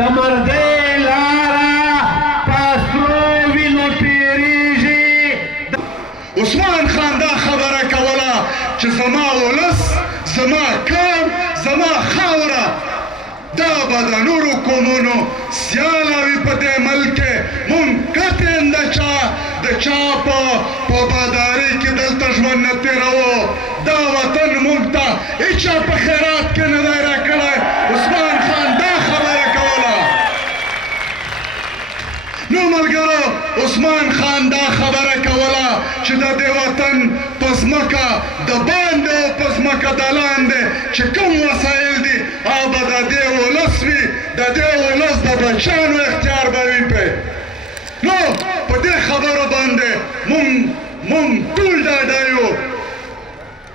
دمردې لاره پاسرو وینو تیریږي. عثمان خان دا خبره کوله چې زما ولس، زما قوم، زما خاوره دا به د نورو قومونو سیاله وي په دې ملک کې. مونږ قطعاً د چا په بادارۍ کې دلته ژوند نه تېروو. دا وطن مونږ ته هېچا په خیرات کې نه دی راکړی. عثمان خان دا خبره کوله. نو ملګرو، عثمان خان دا خبره کوله چې د دې وطن په ځمکه د باندې او په ځمکه د لاندې چې کوم وسایل دي هغه به د دې ولس وي، د دې ولس د بچیانو اختیار به وي پرې. نو په دې خبرو باندې مونږ ټول ډاډه یو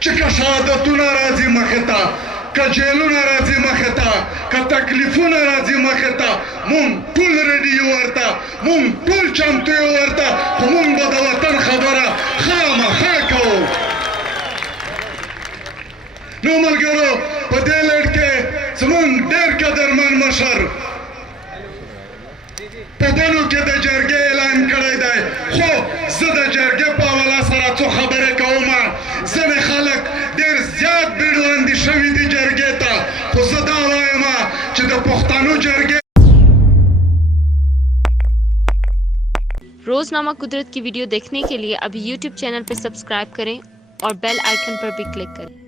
چې که شهادتونه راځي مخې ته، که جیلونه راځي مخې ته، که تکلیفونه راځي مخې ته، مونږ ټول ریډي یو ورته، مونږ ټول چمتو یو ورته، خو مونږ به د وطن خبره خامخا کوو. نو ملګرو، په دې لړ کې زمونږ ډېر قدرمن مشر په بلو کې د جرګې اعلان کړی دی، خو زه د جرګې په حواله سره څو خبرې کوم. ځینې خلک ډېر زیات بیړوندي شوي دي جرګې ته، خو زه دا وایم چې د پښتنو جرګې रोजनामा कुदरत की वीडियो देखने के लिए अभी YouTube चैनल पर सब्सक्राइब करें और बेल आइकन पर भी क्लिक करें।